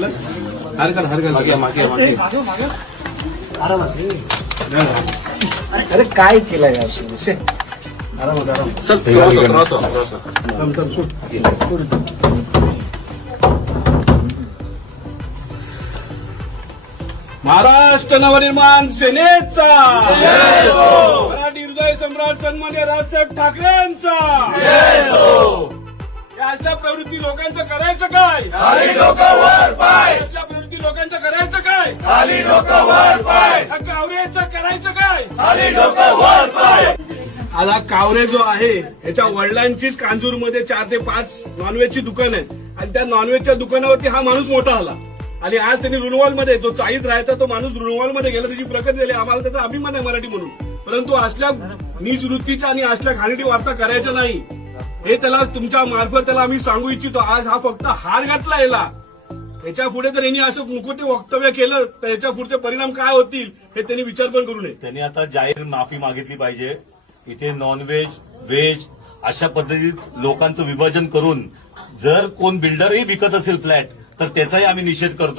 चाललं हार कर मागे अरे काय केलंय यार आराम महाराष्ट्र नवनिर्माण सेनेचा मराठी हृदय सम्राट सन्मान्य राजसाहेब ठाकरेंचा या असल्या प्रवृत्ती लोकांचं करायचं काय? खाली डोकं वर पाय, असल्या प्रवृत्ती लोकांचं करायचं काय? खाली डोकं वर पाय, या कावऱ्याचं करायचं काय? खाली डोकं वर पाय. आज हा कावरे जो आहे याच्या वडिलांचीच कांजूरमध्ये 4 ते 5 नॉनव्हेजची दुकान आहेत आणि त्या नॉनव्हेजच्या दुकानावरती हा माणूस मोठा आला आणि आज त्यांनी रुणवालमध्ये जो चाळीत राहायचा तो माणूस रुणवालमध्ये गेला, त्याची प्रगती झाली. आम्हाला त्याचा अभिमान आहे मराठी म्हणून. परंतु असल्या नीच वृत्तीच्या आणि असल्या घाणेरडी वार्ता करायच्या नाही हे त्याला तुमच्या मार्फत त्याला आम्ही सांगू इच्छितो. आज हा फक्त हार घातला याला. याच्या पुढे जर यांनी असं मुकुटे वक्तव्य केलं तर याच्या पुढचे परिणाम काय होतील हे त्यांनी विचार पण करू नये. त्यांनी आता जाहीर माफी मागितली पाहिजे. इथे नॉनव्हेज व्हेज अशा पद्धतीत लोकांचं विभाजन करून जर कोण बिल्डरही विकत असेल फ्लॅट तर त्याचाही आम्ही निषेध करतो.